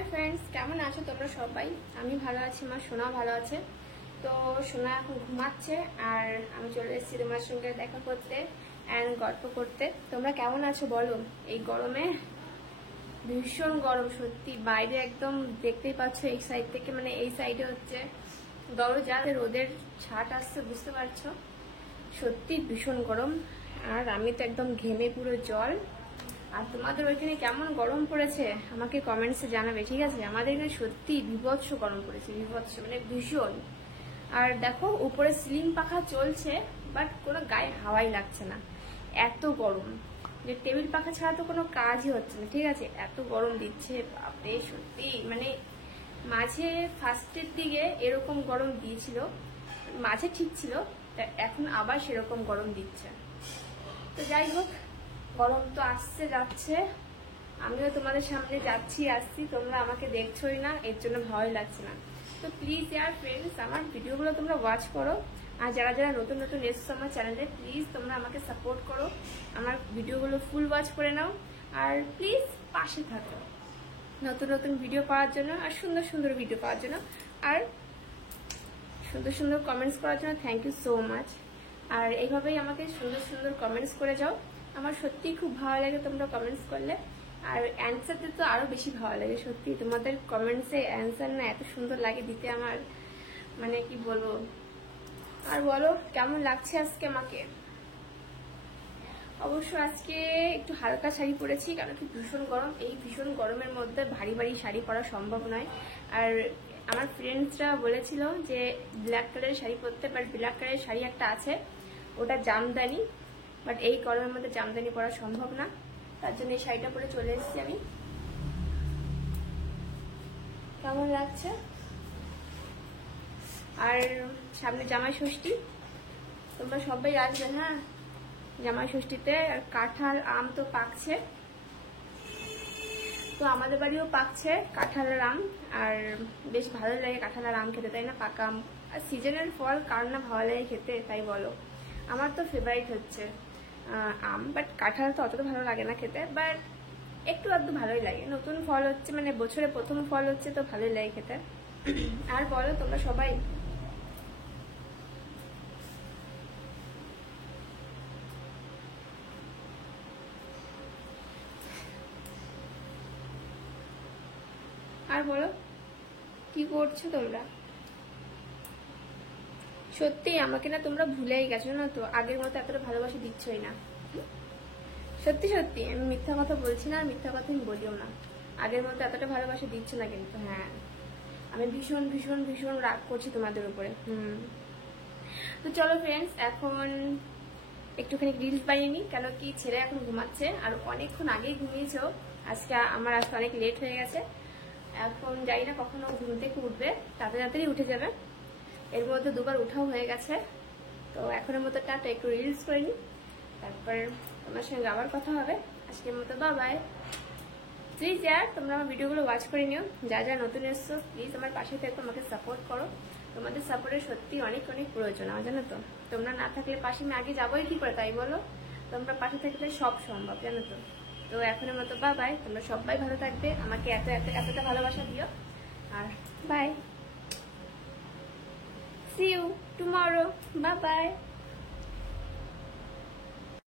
Hi friends, কেমন আছো তোমরা সবাই? আমি ভালো আছি, আমার সোনাও ভালো আছে। তো সোনা এখন ঘুমাচ্ছে আর আমি চলে এসেছি তোমার সঙ্গে দেখা করতে অ্যান্ড গল্প করতে। তোমরা কেমন আছো বলো? এই গরমে ভীষণ গরম সত্যি, বাইরে একদম দেখতেই পাচ্ছ এই সাইড থেকে, মানে এই সাইডে হচ্ছে দরজা, রোদের ছাট আসছে, বুঝতে পারছো? সত্যি ভীষণ গরম। আর আমি তো একদম ঘেমে পুরো জল। আর তোমাদের ওইখানে কেমন গরম পড়েছে আমাকে কমেন্টসে জানাবে, ঠিক আছে? আমাদের এখানে সত্যি বিভৎস গরম পড়েছে, বিভৎস মানে ভীষণ। আর দেখো উপরে সিলিং পাখা চলছে, বাট কোনো গায়ে হাওয়াই লাগছে না, এত গরম। যে টেবিল পাখা ছাড়া তো কোনো কাজই হচ্ছে না, ঠিক আছে? এত গরম দিচ্ছে, বাপরে সত্যি। মানে মাঝে ফার্স্টের দিকে এরকম গরম দিয়েছিল, মাঝে ঠিক ছিল, এখন আবার সেরকম গরম দিচ্ছে। তো যাই হোক, গরম তো আসছে যাচ্ছে, আমিও তোমাদের সামনে যাচ্ছি আসছি, তোমরা আমাকে দেখছোই না, এর জন্য ভালোই লাগছে না। তো প্লিজ ইয়ার ফ্রেন্ডস, আমার ভিডিওগুলো তোমরা ওয়াচ করো। আর যারা যারা নতুন নতুন এসছো আমার চ্যানেলে, প্লিজ তোমরা আমাকে সাপোর্ট করো, আমার ভিডিওগুলো ফুল ওয়াচ করে নাও। আর প্লিজ পাশে থাকো নতুন নতুন ভিডিও পাওয়ার জন্য, আর সুন্দর সুন্দর ভিডিও পাওয়ার জন্য, আর সুন্দর সুন্দর কমেন্টস করার জন্য। Thank you so much. আর এইভাবেই আমাকে সুন্দর সুন্দর কমেন্টস করে যাও, আমার সত্যিই খুব ভালো লাগে তোমরা কমেন্টস করলে। আর অ্যান্সার দিতে তো আরো বেশি ভালো লাগে সত্যি, তোমাদের কমেন্টসে অ্যান্সার না এত সুন্দর লাগে দিতে, আমার মানে কি বলবো। আর বলো কেমন লাগছে আজকে আমাকে? অবশ্য আজকে একটু হালকা শাড়ি পরেছি, কারণ কি ভীষণ গরম, এই ভীষণ গরমের মধ্যে ভারী ভারী শাড়ি পরা সম্ভব নয়। আর আমার ফ্রেন্ডসরা বলেছিল যে ব্ল্যাক কালারের শাড়ি পরতে, বাট ব্ল্যাক কালারের শাড়ি একটা আছে, ওটা জামদানি, বাট এই গরমের মধ্যে জামদানি পরা সম্ভব না, তার জন্য এই শাড়িটা পরে চলে এসেছি আমি। কেমন লাগছে? আর সামনে জামাই ষষ্ঠী, তোমরা সবাই আসবে, হ্যাঁ? জামাই ষষ্ঠীতে। আর কাঁঠাল আম তো পাকছে, তো আমাদের বাড়িও পাকছে কাঁঠাল আর আম। আর বেশ ভালো লাগে কাঁঠাল আর আম খেতে, তাই না? পাকা আম আর সিজনের ফল কার না ভালো লাগে খেতে, তাই বলো? আমার তো ফেভারিট হচ্ছে আম, বাট কাঁঠাল তো অতটা ভালো লাগে না খেতে, বাট একটু আধটু ভালোই লাগে। নতুন ফল হচ্ছে, মানে বছরে প্রথম ফল হচ্ছে, তো ভালোই লাগে খেতে। আর বলো তোমরা সবাই? আর বলো কি করছো তোমরা? সত্যি আমাকে না তোমরা ভুলেই গেছো না তো, আগের মতো এতটা ভালোবাসা দিচ্ছই না। সত্যি সত্যি আমি মিথ্যা কথা বলছি না, আর মিথ্যা কথা আমি বলিও না। আগের মতো এতটা ভালোবাসা দিচ্ছ না কিন্তু। হ্যাঁ, আমি ভীষণ ভীষণ ভীষণ রাগ করছি তোমাদের উপরে। তো চলো ফ্রেন্ডস, এখন একটুখানি রিলস বানিয়ে নিই, কেন কি ছেলে এখন ঘুমাচ্ছে, আর অনেকক্ষণ আগেই ঘুমিয়েছেও। আজকে অনেক লেট হয়ে গেছে, এখন যাই না কখনো ঘুম থেকে উঠবে, তাড়াতাড়ি উঠে যাবে। এর মধ্যে দুবার উঠাও হয়ে গেছে। তো এখনের মতো টাটা, একটু রিলস করে নিই, তারপর তোমার সঙ্গে আবার কথা হবে। আজকের মতো বাই। প্লিজ ইয়ার তোমরা আমার ভিডিওগুলো ওয়াচ করে নিও, যা যা নতুন এসছো প্লিজ আমার পাশে থেকে আমাকে সাপোর্ট করো। তোমাদের সাপোর্টের সত্যি অনেক অনেক প্রয়োজন আমার, জানো তো? তোমরা না থাকলে পাশে আমি আগে যাবোই কি করে, তাই বলো? তোমরা পাশে থাকলে সব সম্ভব, জানো তো? তো এখনের মতো বাই। তোমরা সবাই ভালো থাকবে, আমাকে এতটা ভালোবাসা দিও, আর by. See you tomorrow. Bye bye.